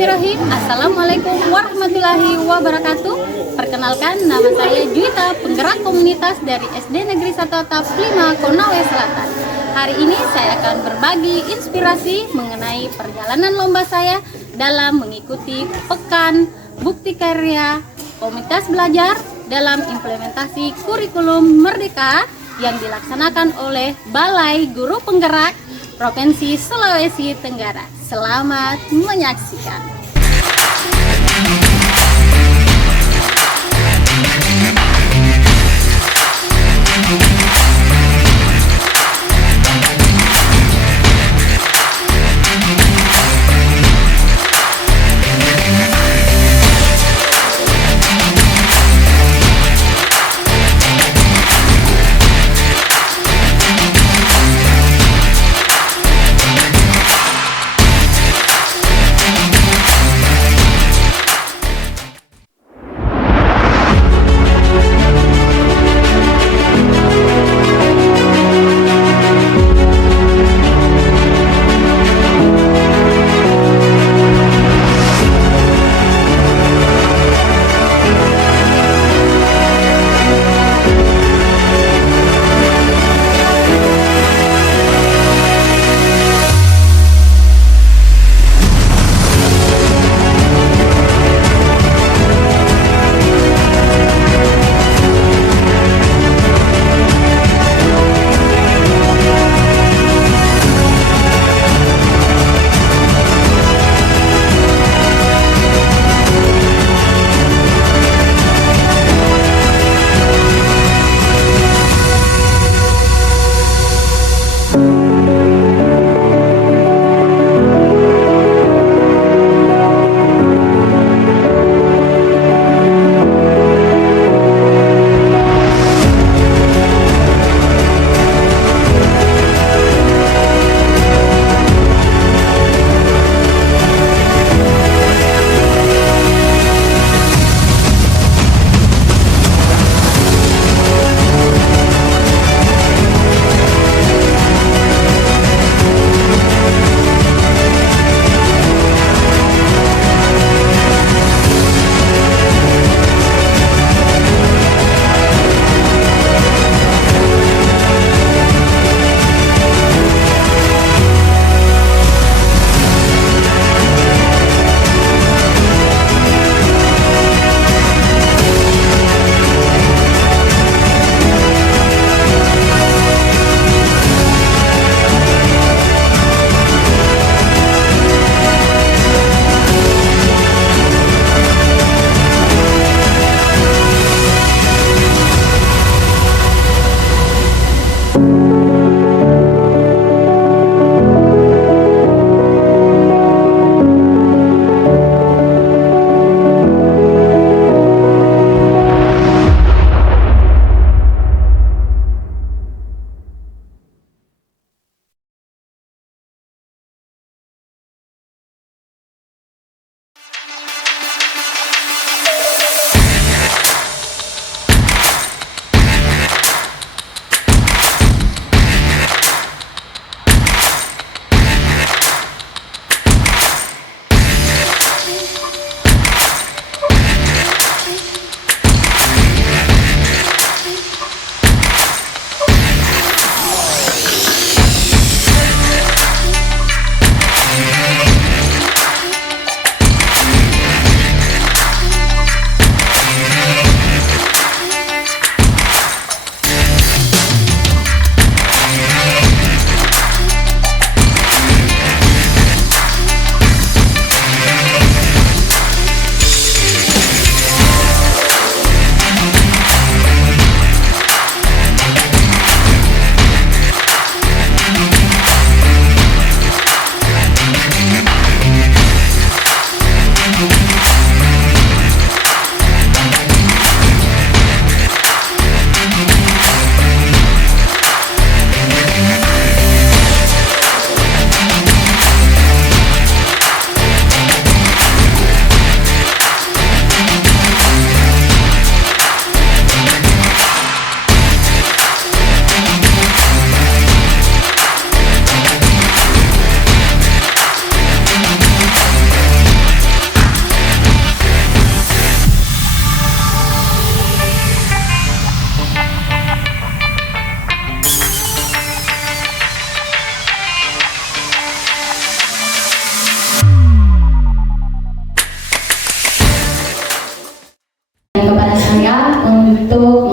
Bismillahirrahmanirrahim. Assalamualaikum warahmatullahi wabarakatuh. Perkenalkan, nama saya Juita, penggerak komunitas dari SD Negeri 1 Atap 5 Konawe Selatan. Hari ini saya akan berbagi inspirasi mengenai perjalanan lomba saya dalam mengikuti Pekan Bukti Karya Komunitas Belajar dalam implementasi kurikulum Merdeka yang dilaksanakan oleh Balai Guru Penggerak Provinsi Sulawesi Tenggara. Selamat menyaksikan.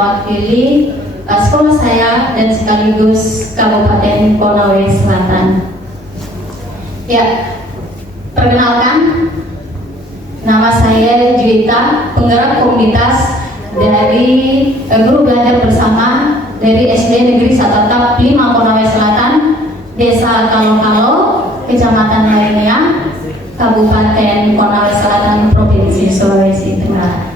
mewakili sekolah saya dan sekaligus Kabupaten Konawe Selatan. Ya, perkenalkan, nama saya Juwita, penggerak komunitas dari Guru Belajar Bersama dari SD Negeri 1 Atap 5 Konawe Selatan, Desa Kalo-Kalo, Kecamatan Lainnya, Kabupaten Konawe Selatan, Provinsi Sulawesi Tenggara.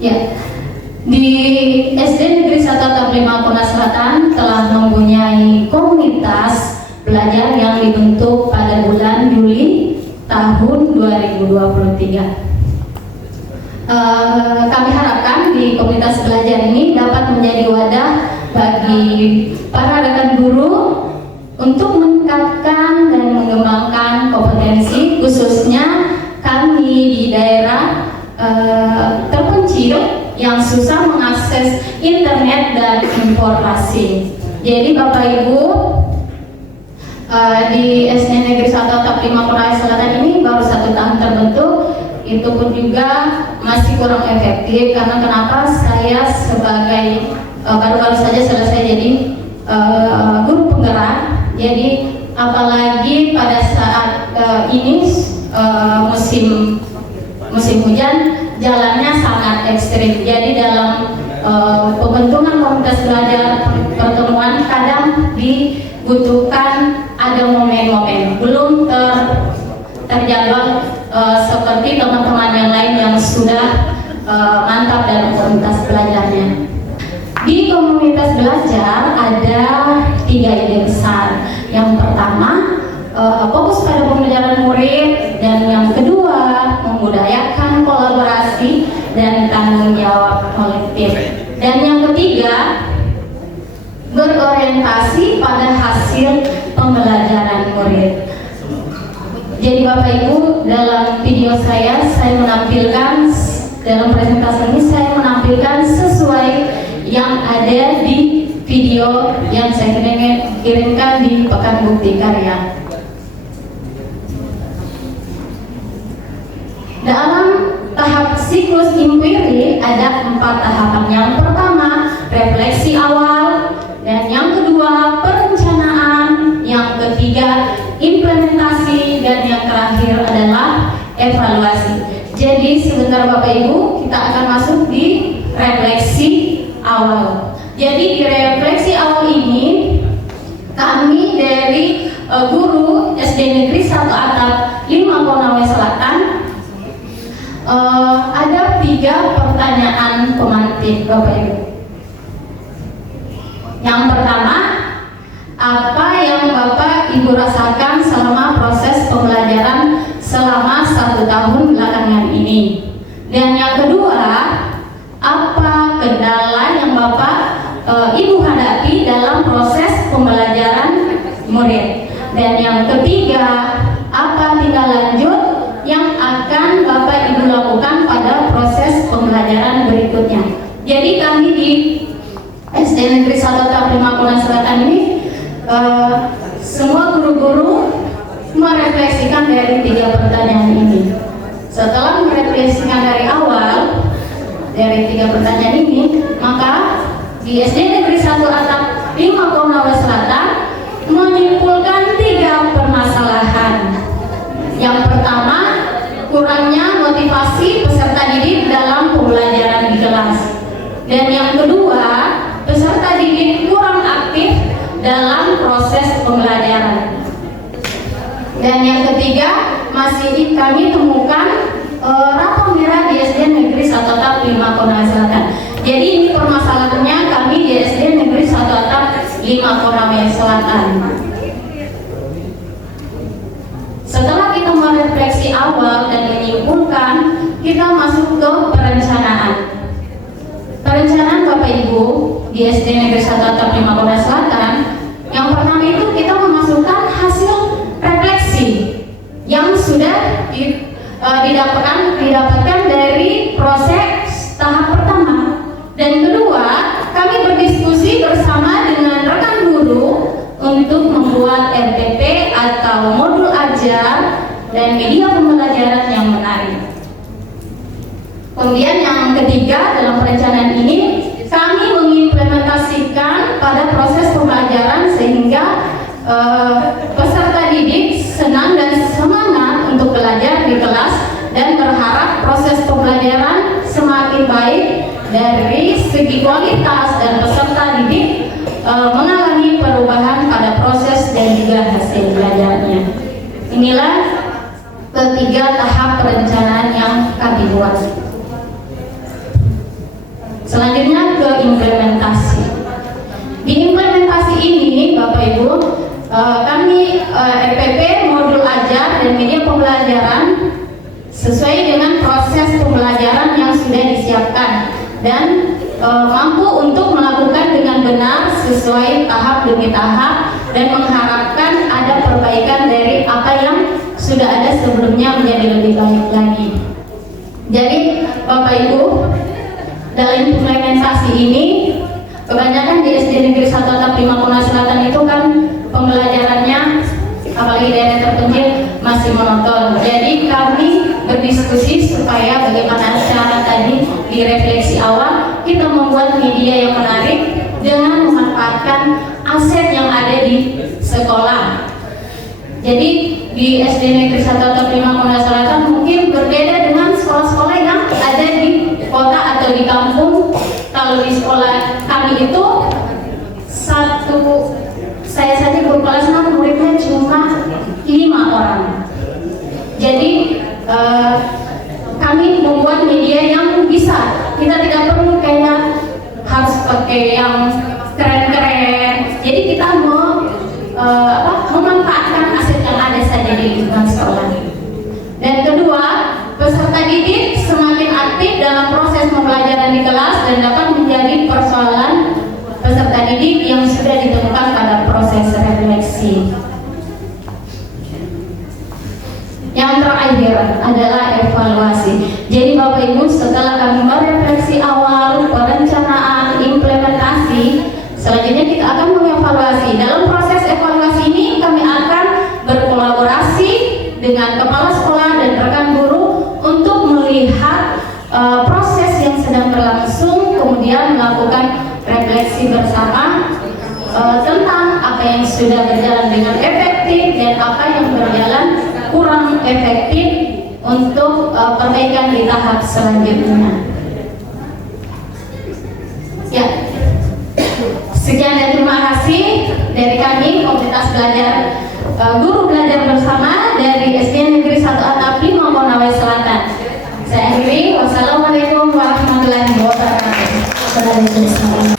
Ya, di SD Negeri 1 Atap 5 Konawe Selatan telah mempunyai komunitas belajar yang dibentuk pada bulan Juli tahun 2023. Kami harapkan di komunitas belajar ini dapat menjadi wadah bagi para rekan guru untuk meningkatkan dan mengembangkan kompetensi, khususnya kami di daerah terpencil yang susah mengakses internet dan informasi. Jadi Bapak Ibu, di SD Negeri 1 Atap 5 Konawe Selatan ini baru 1 tahun terbentuk, itu pun juga masih kurang efektif. Karena kenapa? Saya sebagai baru-baru saja selesai jadi guru penggerak. Jadi apalagi pada saat ini musim hujan, jalannya sangat ekstrim. Jadi dalam pembentukan komunitas belajar pertemuan kadang dibutuhkan ada momen-momen belum terjadwal seperti teman-teman yang lain yang sudah mantap dalam komunitas belajarnya. Di komunitas belajar ada 3 ide besar. Yang pertama, fokus pada pembelajaran murid, dan yang kedua, membudayakan kolaborasi dan tanggung jawab kolektif, dan yang ketiga, berorientasi pada hasil pembelajaran murid. Jadi Bapak Ibu, dalam video saya menampilkan, dalam presentasi ini saya menampilkan sesuai yang ada di video yang saya kirimkan di Pekan Bukti Karya. Dalam tahap siklus inquiry ada 4 tahapan. Yang pertama, refleksi awal, dan yang kedua, perencanaan, yang ketiga, implementasi, dan yang terakhir adalah evaluasi. Jadi sebentar Bapak Ibu, kita akan masuk di refleksi awal. Jadi di refleksi awal ini, kami dari guru SD Negeri 1 Atap 5 Konawe Selatan ada 3 pertanyaan pemantik Bapak Ibu. Yang pertama, apa yang Bapak Ibu rasakan selama proses pembelajaran selama 1 tahun belakangan ini? Dan yang kedua, apa kendala yang Bapak Ibu hadapi dalam proses pembelajaran murid? Dan yang ketiga, apa tindak lanjut yang akan Bapak Ibu lakukan pada proses pembelajaran berikutnya? Jadi kami di SD Negeri 1 Atap 5 Konawe Selatan ini semua guru-guru merefleksikan dari 3 pertanyaan ini. Setelah merefleksikan dari awal dari 3 pertanyaan ini, maka di SD Negeri 1 Atap 5 Konawe Selatan menyimpulkan 3 permasalahan. Yang pertama, kurangnya motivasi peserta didik dalam pembelajaran di kelas. Dan yang kedua, peserta didik kurang aktif dalam proses pembelajaran. Dan yang ketiga, masih kami temukan rapor merah di SD Negeri 1 Atap 5 Konawe Selatan. Jadi ini permasalahannya kami di SD Negeri 1 Atap 5 Konawe Selatan. Setelah kita merefleksi awal dan menyimpulkan, kita masuk ke perencanaan. Perencanaan Bapak Ibu di SD Negeri 1 Atap 5 Konawe Selatan, yang pertama itu kita memasukkan hasil refleksi yang sudah didapatkan dari proses tahap pertama. Dan kedua, kami berdiskusi bersama dengan rekan guru untuk membuat RPP atau modul ajar dan media pembelajaran yang menarik. Kemudian yang ketiga, dalam perencanaan ini kami mengimplementasikan pada proses pembelajaran sehingga peserta didik senang dan semangat untuk belajar di kelas dan berharap proses pembelajaran semakin baik dari segi kualitas dan peserta didik mengalami perubahan pada proses dan juga hasil belajarnya. Inilah ketiga tahap perencanaan yang kami buat. Selanjutnya ke implementasi. Di implementasi ini, Bapak Ibu, kami RPP modul ajar dan media pembelajaran sesuai dengan proses pembelajaran yang sudah disiapkan dan mampu untuk melakukan dengan benar sesuai tahap demi tahap dan mengharapkan ada perbaikan dari apa yang sudah ada sebelumnya menjadi lebih baik lagi. Jadi Bapak Ibu, dalam implementasi ini kebanyakan di SD Negeri 1 Atap 5 Konawe Selatan itu kan pembelajarannya apalagi daerah terpencil masih monoton. Jadi kami berdiskusi supaya bagaimana cara tadi di refleksi awal kita membuat media yang menarik dengan memanfaatkan aset yang ada di sekolah. Jadi di SD Negeri 1 Atap 5 Konawe Selatan mungkin berbeda dengan sekolah-sekolah yang ada di kota atau di kampung. Kalau di sekolah kami itu saya saja guru kelas 6 muridnya cuma 5 orang. Jadi kami membuat media yang bisa, kita tidak perlu kayak harus pakai yang keren-keren. Jadi kita memanfaatkan aset yang ada saja di lingkungan sekolah. Dan kedua, peserta didik semakin aktif dalam proses pembelajaran di kelas dan dapat menjadi persoalan peserta didik yang sudah ditemukan pada proses refleksi. Yang terakhir adalah evaluasi. Jadi Bapak Ibu, setelah kami merefleksi awal, perencanaan, implementasi, selanjutnya kita akan mengevaluasi. Dalam proses evaluasi ini kami akan berkolaborasi dengan kepala sekolah dan rekan guru untuk melihat proses yang sedang berlangsung, kemudian melakukan refleksi bersama tentang apa yang sudah berjalan dengan efektif dan apa yang berjalan kurang efektif untuk perbaikan di tahap selanjutnya. Ya, sekian dan terima kasih dari kami komunitas belajar guru belajar bersama dari SD Negeri 1 Atap 5 Konawe Selatan. Saya akhiri, wassalamualaikum warahmatullahi wabarakatuh.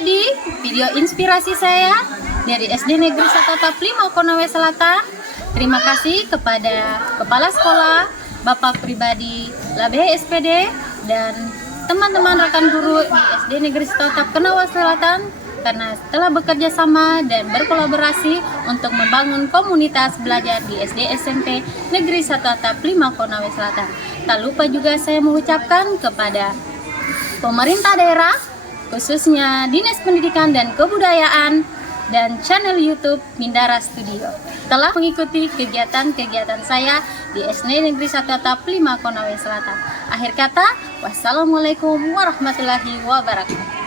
di video inspirasi saya dari SD Negeri 1 Atap 5 Konawe Selatan. Terima kasih kepada Kepala Sekolah, Bapak Pribadi, Labeh SPD, dan teman-teman rekan guru di SD Negeri 1 Atap Konawe Selatan karena telah bekerja sama dan berkolaborasi untuk membangun komunitas belajar di SD SMP Negeri 1 Atap 5 Konawe Selatan. Tak lupa juga saya mengucapkan kepada pemerintah daerah, khususnya Dinas Pendidikan dan Kebudayaan dan channel YouTube Mindara Studio telah mengikuti kegiatan-kegiatan saya di SD Negeri 1 Atap 5 Konawe Selatan. Akhir kata, wassalamualaikum warahmatullahi wabarakatuh.